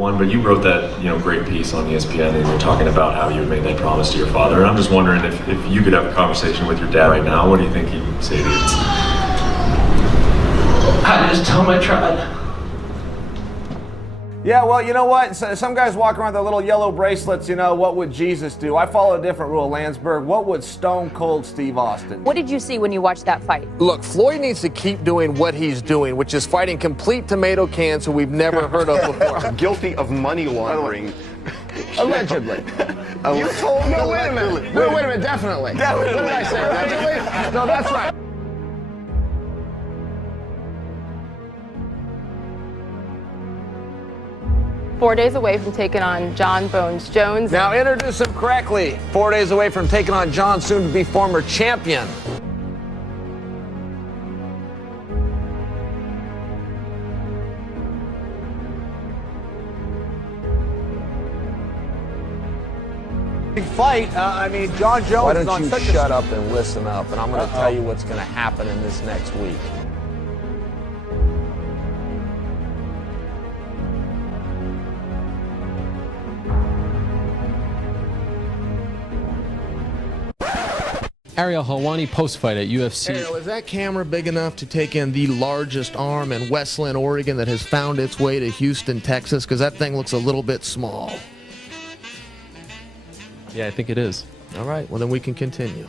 one, but you wrote that great piece on ESPN, and you were talking about how you made that promise to your father. And I'm just wondering if you could have a conversation with your dad right now, what do you think he would say to you? I just tell him I tried. Yeah, well, you know what? Some guys walk around with their little yellow bracelets, what would Jesus do? I follow a different rule, Landsberg. What would Stone Cold Steve Austin do? What did you see when you watched that fight? Look, Floyd needs to keep doing what he's doing, which is fighting complete tomato cans who we've never heard of before. Guilty of money laundering. Allegedly. You told me. No, wait a minute. Wait a minute, definitely. Definitely. What did I say? Allegedly? No, that's right. Four days away from taking on John Bones Jones. Now introduce him correctly. 4 days away from taking on John, soon to be former champion. Big fight. John Jones. Why is on don't you such shut up and listen up, and I'm going to tell you what's going to happen in this next week. Ariel Helwani post-fight at UFC. Ariel, is that camera big enough to take in the largest arm in Westland, Oregon that has found its way to Houston, Texas? Because that thing looks a little bit small. Yeah, I think it is. All right, well then we can continue.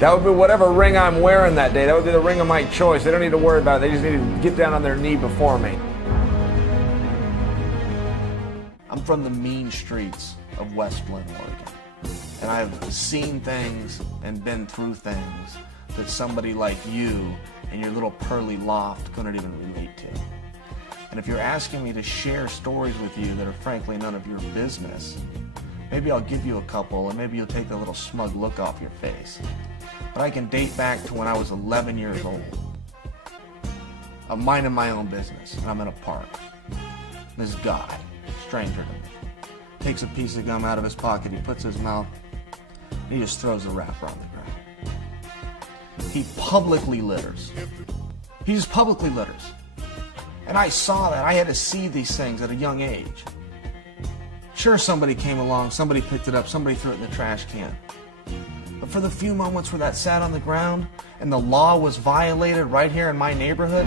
That would be whatever ring I'm wearing that day. That would be the ring of my choice. They don't need to worry about it. They just need to get down on their knee before me. I'm from the mean streets of West Bend, Oregon. And I've seen things and been through things that somebody like you in your little pearly loft couldn't even relate to. And if you're asking me to share stories with you that are frankly none of your business, maybe I'll give you a couple and maybe you'll take a little smug look off your face. But I can date back to when I was 11 years old. I'm minding my own business, and I'm in a park. This guy, stranger to me, takes a piece of gum out of his pocket, he puts his mouth, and he just throws the wrapper on the ground. He publicly litters. He just publicly litters. And I saw that. I had to see these things at a young age. Sure, somebody came along, somebody picked it up, somebody threw it in the trash can. But for the few moments where that sat on the ground and the law was violated right here in my neighborhood,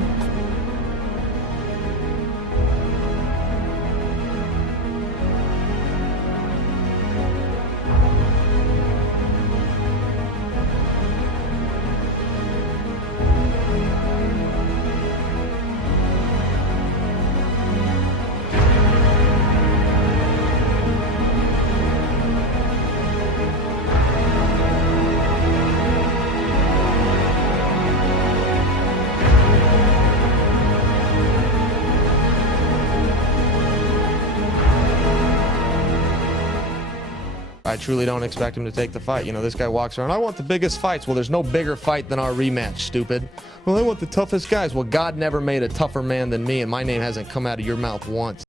I truly don't expect him to take the fight. This guy walks around, I want the biggest fights. Well, there's no bigger fight than our rematch, stupid. Well, I want the toughest guys. Well, God never made a tougher man than me, and my name hasn't come out of your mouth once.